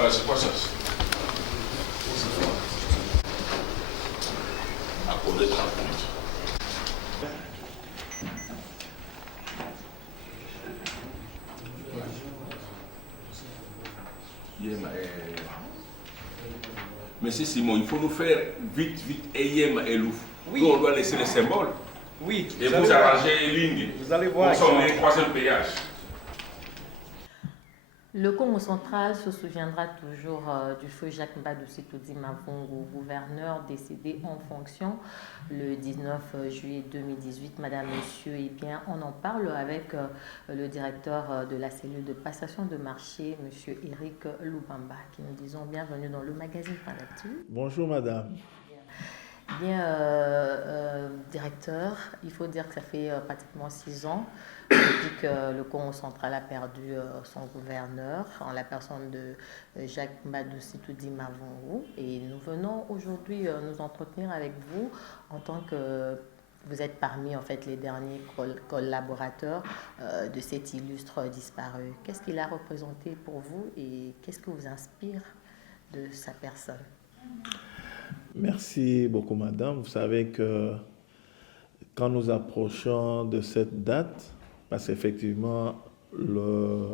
ça là, c'est quoi ça? Accorder 30 minutes. Monsieur Simon, il faut nous faire vite, et Yema et Louf. Oui. Nous, on doit laisser les symboles. Oui. Et vous arrangez ligne. Vous allez voir. Nous sommes les troisième péage. Le Congo central se souviendra toujours du feu Jacques Mbadou Setoudi Mavungu, gouverneur décédé en fonction le 19 juillet 2018. Madame, Monsieur, eh bien, on en parle avec le directeur de la cellule de passation de marché, Monsieur Eric Lubamba, qui nous disons bienvenue dans le magazine Par l'actu. Bonjour Madame. Bien, directeur, il faut dire que ça fait pratiquement 6 ans depuis que le Congo central a perdu son gouverneur en la personne de Jacques Mbadou Setoudi Mavungu. Et nous venons aujourd'hui nous entretenir avec vous en tant que vous êtes parmi en fait les derniers collaborateurs de cet illustre disparu. Qu'est-ce qu'il a représenté pour vous et qu'est-ce que vous inspire de sa personne? Merci beaucoup, madame. Vous savez que quand nous approchons de cette date, parce qu'effectivement, le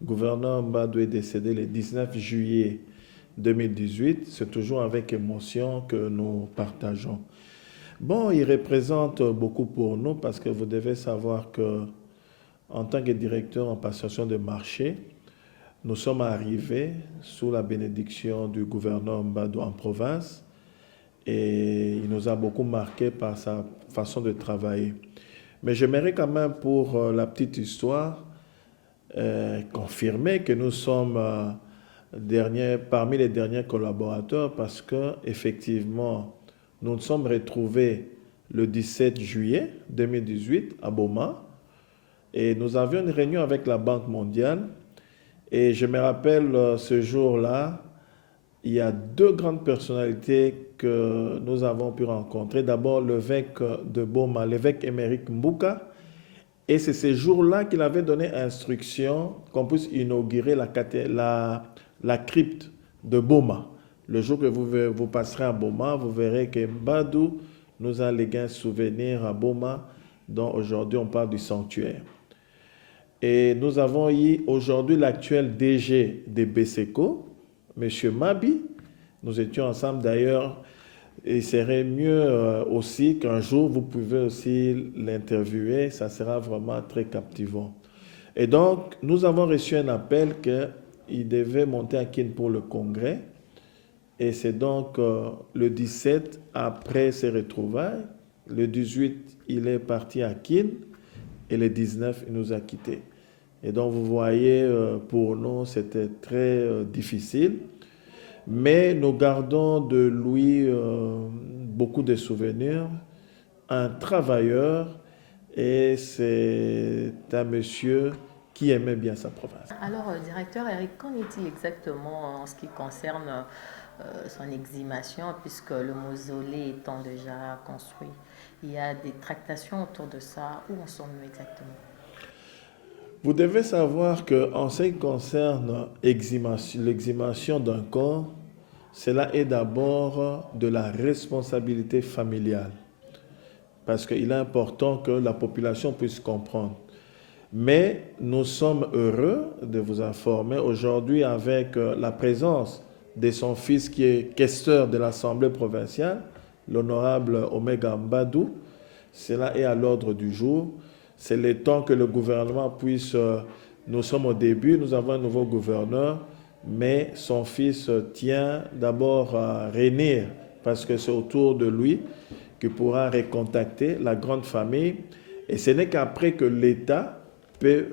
gouverneur Mbadou est décédé le 19 juillet 2018, c'est toujours avec émotion que nous partageons. Bon, il représente beaucoup pour nous parce que vous devez savoir que, en tant que directeur en passation de marché, nous sommes arrivés sous la bénédiction du gouverneur Mbadou en province. Et il nous a beaucoup marqué par sa façon de travailler. Mais j'aimerais quand même, pour la petite histoire, confirmer que nous sommes parmi les derniers collaborateurs parce qu'effectivement, nous nous sommes retrouvés le 17 juillet 2018 à Boma et nous avions une réunion avec la Banque mondiale. Et je me rappelle ce jour-là, il y a 2 grandes personnalités que nous avons pu rencontrer. D'abord, l'évêque de Boma, l'évêque Émeric Mbouka. Et c'est ce jour-là qu'il avait donné instruction qu'on puisse inaugurer la crypte de Boma. Le jour que vous passerez à Boma, vous verrez que Mbadou nous a légué un souvenir à Boma, dont aujourd'hui on parle du sanctuaire. Et nous avons eu aujourd'hui l'actuel DG de BSECO, M. Mabi. Nous étions ensemble d'ailleurs. Il serait mieux aussi qu'un jour vous pouvez aussi l'interviewer. Ça sera vraiment très captivant. Et donc, nous avons reçu un appel qu'il devait monter à Kin pour le congrès. Et c'est donc le 17, après ses retrouvailles, le 18, il est parti à Kin. Et le 19, il nous a quittés. Et donc, vous voyez, pour nous, c'était très difficile. Mais nous gardons de lui beaucoup de souvenirs. Un travailleur et c'est un monsieur qui aimait bien sa province. Alors, directeur Eric, qu'en est-il exactement en ce qui concerne son exhumation, puisque le mausolée étant déjà construit? Il y a des tractations autour de ça. Où en sommes-nous exactement? Vous devez savoir qu'en ce qui concerne l'exhumation d'un corps, cela est d'abord de la responsabilité familiale. Parce qu'il est important que la population puisse comprendre. Mais nous sommes heureux de vous informer aujourd'hui avec la présence de son fils qui est questeur de l'Assemblée provinciale, l'honorable Omega Mbadou. Cela est à l'ordre du jour. C'est le temps que le gouvernement puisse... Nous sommes au début, nous avons un nouveau gouverneur, mais son fils tient d'abord à réunir, parce que c'est autour de lui qu'il pourra recontacter la grande famille. Et ce n'est qu'après que l'État peut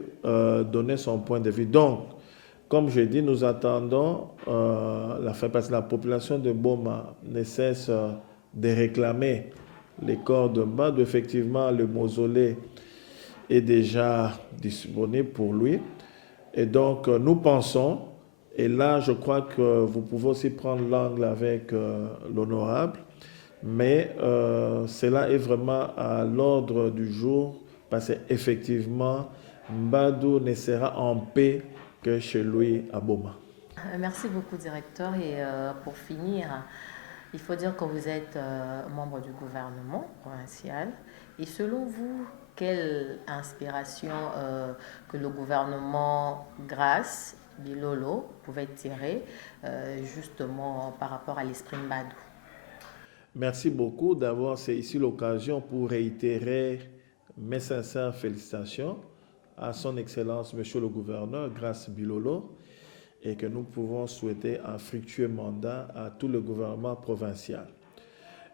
donner son point de vue. Donc, comme je dis, nous attendons la fin, parce que la population de Boma ne cesse de réclamer les corps de Mbadou. Effectivement, le mausolée est déjà disponible pour lui. Et donc, nous pensons, et là, je crois que vous pouvez aussi prendre l'angle avec l'honorable, mais cela est vraiment à l'ordre du jour, parce qu'effectivement, Mbadou ne sera en paix que chez lui à Boma. Merci beaucoup, directeur. Et pour finir, il faut dire que vous êtes membre du gouvernement provincial. Et selon vous, quelle inspiration que le gouvernement, grâce Bilolo, pouvait tirer justement par rapport à l'esprit Mbadou? Merci beaucoup. D'abord, c'est ici l'occasion pour réitérer mes sincères félicitations à son Excellence, Monsieur le Gouverneur, Grace Bilolo, et que nous pouvons souhaiter un fructueux mandat à tout le gouvernement provincial.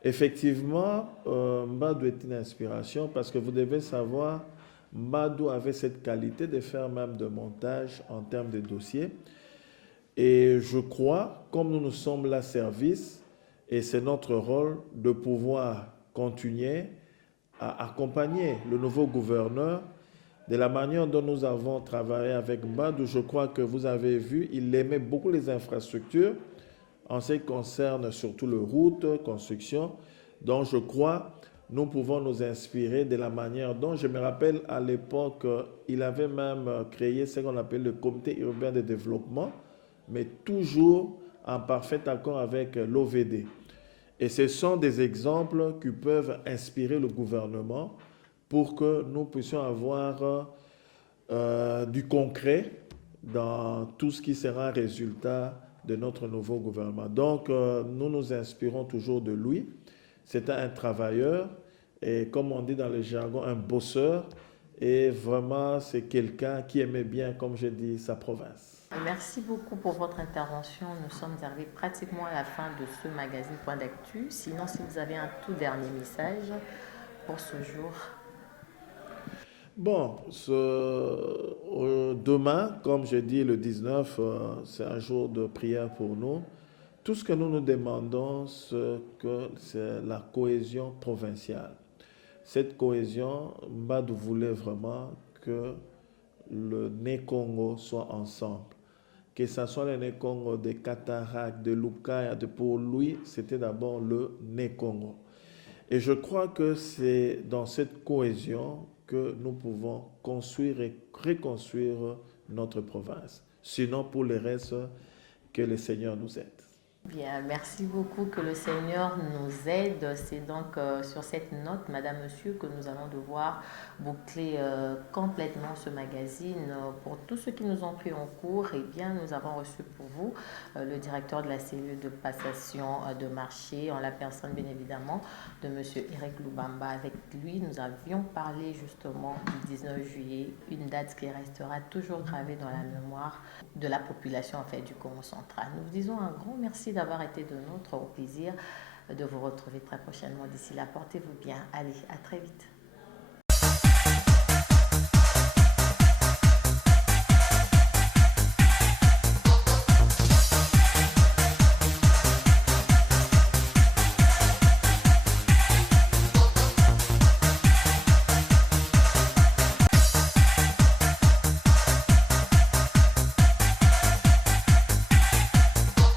Effectivement, Mbadou est une inspiration parce que vous devez savoir, Mbadou avait cette qualité de faire même de montage en termes de dossiers. Et je crois, comme nous nous sommes là service, et c'est notre rôle de pouvoir continuer à accompagner le nouveau gouverneur de la manière dont nous avons travaillé avec Mbadou. Je crois que vous avez vu, il aimait beaucoup les infrastructures en ce qui concerne surtout les routes, construction. Donc je crois nous pouvons nous inspirer de la manière dont, je me rappelle à l'époque, il avait même créé ce qu'on appelle le comité urbain de développement, mais toujours en parfait accord avec l'OVD. Et ce sont des exemples qui peuvent inspirer le gouvernement pour que nous puissions avoir du concret dans tout ce qui sera résultat de notre nouveau gouvernement. Donc, nous nous inspirons toujours de lui. C'était un travailleur et, comme on dit dans le jargon, un bosseur. Et vraiment, c'est quelqu'un qui aimait bien, comme je dis, sa province. Merci beaucoup pour votre intervention. Nous sommes arrivés pratiquement à la fin de ce magazine Point d'actu. Sinon, si vous avez un tout dernier message pour ce jour. Bon, demain, comme je dis, le 19, c'est un jour de prière pour nous. Tout ce que nous nous demandons, c'est la cohésion provinciale. Cette cohésion, Mbadou voulait vraiment que le Né-Congo soit ensemble. Que ce soit le Né-Congo de Cataract, de Lukaya, pour lui, c'était d'abord le Né-Congo. Et je crois que c'est dans cette cohésion que nous pouvons construire et reconstruire notre province. Sinon, pour le reste, que le Seigneur nous aide. Bien, merci beaucoup, que le Seigneur nous aide. C'est donc sur cette note, Madame, Monsieur, que nous allons devoir boucler complètement ce magazine. Pour tous ceux qui nous ont pris en cours, eh bien, nous avons reçu pour vous le directeur de la cellule de passation de marché, en la personne bien évidemment de Monsieur Eric Lubamba. Avec lui, nous avions parlé justement du 19 juillet, une date qui restera toujours gravée dans la mémoire de la population en fait du Congo central. Nous vous disons un grand merci d'avoir été de notre, au plaisir de vous retrouver très prochainement. D'ici là, portez-vous bien. Allez, à très vite.